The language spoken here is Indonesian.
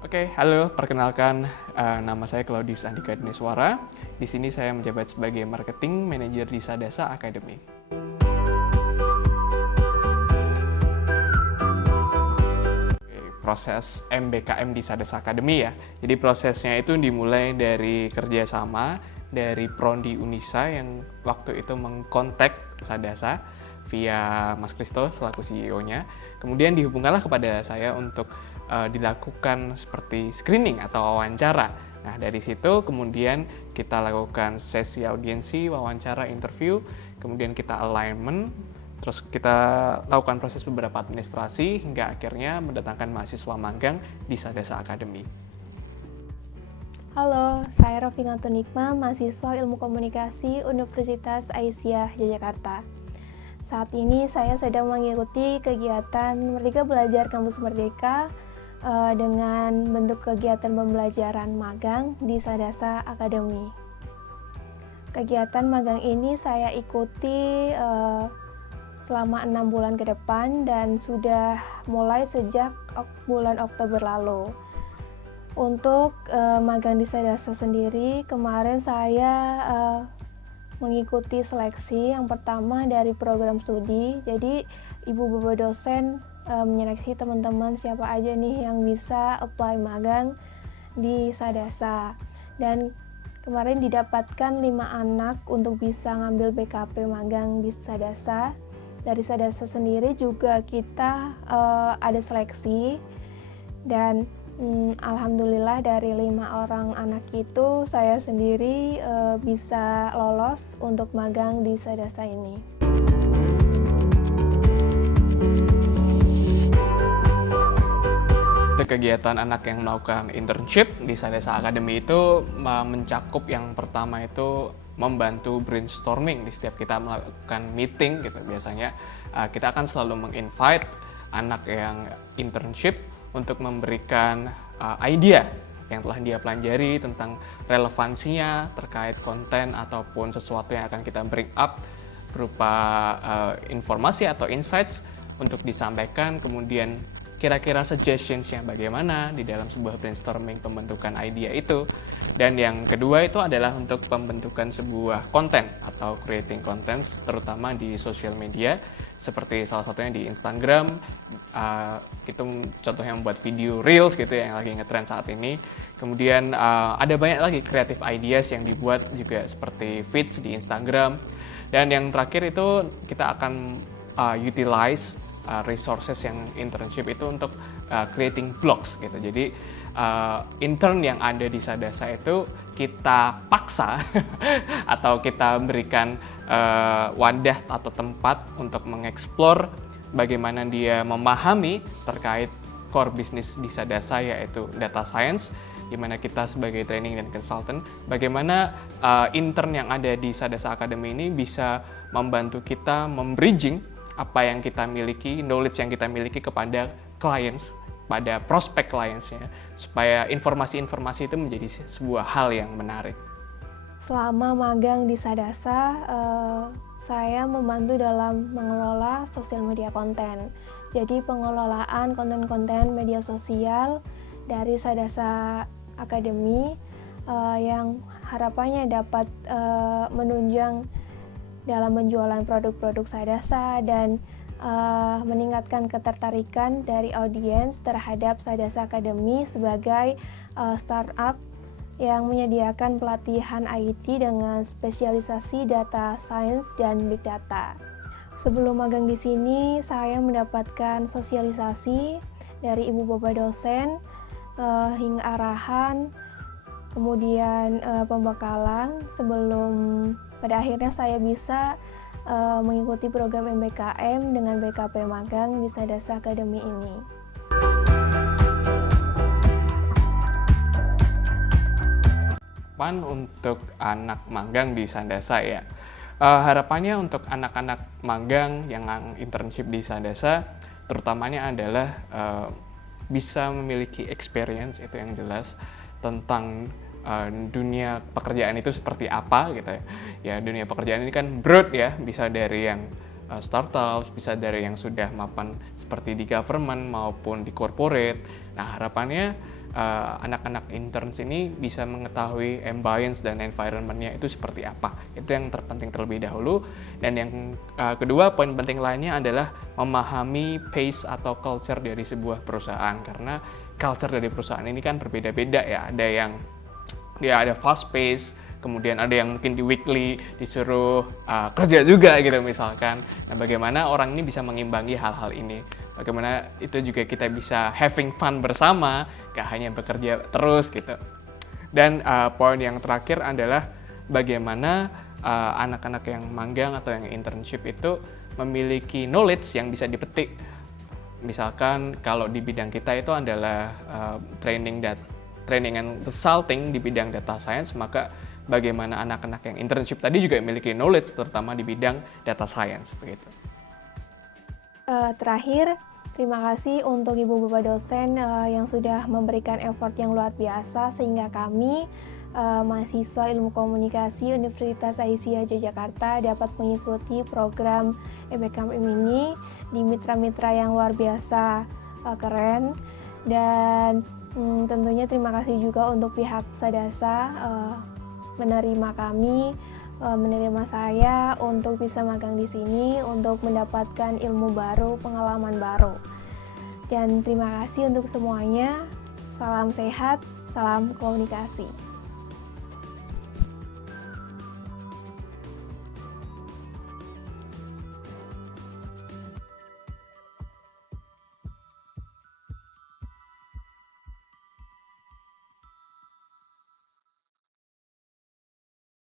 Oke, halo, perkenalkan nama saya Claudius Andika Dineswara. Di sini saya menjabat sebagai Marketing Manager di Sadasa Academy. Proses MBKM di Sadasa Academy ya. Jadi prosesnya itu dimulai dari kerjasama dari Prodi Unisa yang waktu itu mengkontak Sadasa via Mas Kristo selaku CEO-nya. Kemudian dihubungkanlah kepada saya untuk dilakukan seperti screening atau wawancara. Nah, dari situ kemudian kita lakukan sesi audiensi, wawancara, interview, kemudian kita alignment, terus kita lakukan proses beberapa administrasi hingga akhirnya mendatangkan mahasiswa magang di Sadasa Academy. Halo, saya Rofinga Tunikma, mahasiswa Ilmu Komunikasi Universitas Aisyah Yogyakarta. Saat ini saya sedang mengikuti kegiatan Merdeka Belajar Kampus Merdeka dengan bentuk kegiatan pembelajaran magang di Sadasa Academy. Kegiatan magang ini saya ikuti selama 6 bulan ke depan dan sudah mulai sejak bulan Oktober lalu. Untuk magang di Sadasa sendiri, kemarin saya mengikuti seleksi yang pertama dari program studi. Jadi ibu bapak dosen menyeleksi teman-teman siapa aja nih yang bisa apply magang di Sadasa. Dan kemarin didapatkan 5 anak untuk bisa ngambil BKP magang di Sadasa. Dari Sadasa sendiri juga kita ada seleksi dan alhamdulillah dari 5 orang anak itu saya sendiri bisa lolos untuk magang di Sadasa ini. Kegiatan anak yang melakukan internship di Sadasa Academy itu mencakup yang pertama itu membantu brainstorming di setiap kita melakukan meeting gitu. Biasanya kita akan selalu menginvite anak yang internship untuk memberikan idea yang telah dia pelajari tentang relevansinya terkait konten ataupun sesuatu yang akan kita bring up berupa informasi atau insights untuk disampaikan, kemudian kira-kira suggestions-nya bagaimana di dalam sebuah brainstorming pembentukan idea itu. Dan yang kedua itu adalah untuk pembentukan sebuah konten atau creating contents terutama di social media seperti salah satunya di Instagram. Itu contohnya membuat video reels gitu ya, yang lagi ngetrend saat ini. Kemudian ada banyak lagi creative ideas yang dibuat juga seperti feeds di Instagram. Dan yang terakhir itu kita akan utilize resources yang internship itu untuk creating blogs gitu. Jadi intern yang ada di Sadasa itu kita paksa atau kita berikan wadah atau tempat untuk mengeksplor bagaimana dia memahami terkait core bisnis di Sadasa, yaitu data science, di mana kita sebagai training dan consultant, bagaimana intern yang ada di Sadasa Academy ini bisa membantu kita membridging apa yang kita miliki, knowledge yang kita miliki kepada clients, pada prospek clients-nya, supaya informasi-informasi itu menjadi sebuah hal yang menarik. Selama magang di Sadasa, saya membantu dalam mengelola sosial media konten. Jadi pengelolaan konten-konten media sosial dari Sadasa Academy yang harapannya dapat menunjang dalam penjualan produk-produk Sadasa dan meningkatkan ketertarikan dari audiens terhadap Sadasa Academy sebagai startup yang menyediakan pelatihan IT dengan spesialisasi data science dan big data. Sebelum magang di sini, saya mendapatkan sosialisasi dari ibu bapak dosen hingga arahan, kemudian pembekalan sebelum pada akhirnya saya bisa mengikuti program MBKM dengan BKP magang di Sadasa Academy ini. Untuk anak magang di Sadasa ya, harapannya untuk anak-anak magang yang internship di Sadasa terutamanya adalah bisa memiliki experience, itu yang jelas, tentang dunia pekerjaan itu seperti apa gitu ya. Ya, dunia pekerjaan ini kan broad ya, bisa dari yang startup, bisa dari yang sudah mapan seperti di government maupun di corporate. Nah, harapannya anak-anak interns ini bisa mengetahui ambience dan environment-nya itu seperti apa. Itu yang terpenting terlebih dahulu. Dan yang kedua, poin penting lainnya adalah memahami pace atau culture dari sebuah perusahaan. Karena culture dari perusahaan ini kan berbeda-beda ya. Ada yang ada fast pace, kemudian ada yang mungkin di weekly disuruh kerja juga gitu misalkan. Nah, bagaimana orang ini bisa mengimbangi hal-hal ini? Bagaimana itu juga kita bisa having fun bersama, gak hanya bekerja terus gitu. Dan poin yang terakhir adalah bagaimana anak-anak yang magang atau yang internship itu memiliki knowledge yang bisa dipetik. Misalkan kalau di bidang kita itu adalah training and consulting di bidang data science, maka bagaimana anak-anak yang internship tadi juga memiliki knowledge terutama di bidang data science begitu. Terakhir, terima kasih untuk Ibu Bapak dosen yang sudah memberikan effort yang luar biasa sehingga kami mahasiswa Ilmu Komunikasi Universitas Aisyah Yogyakarta dapat mengikuti program EBKM ini di mitra-mitra yang luar biasa keren. Dan tentunya terima kasih juga untuk pihak Sadasa menerima kami, menerima saya untuk bisa magang di sini, untuk mendapatkan ilmu baru, pengalaman baru. Dan terima kasih untuk semuanya. Salam sehat, salam komunikasi.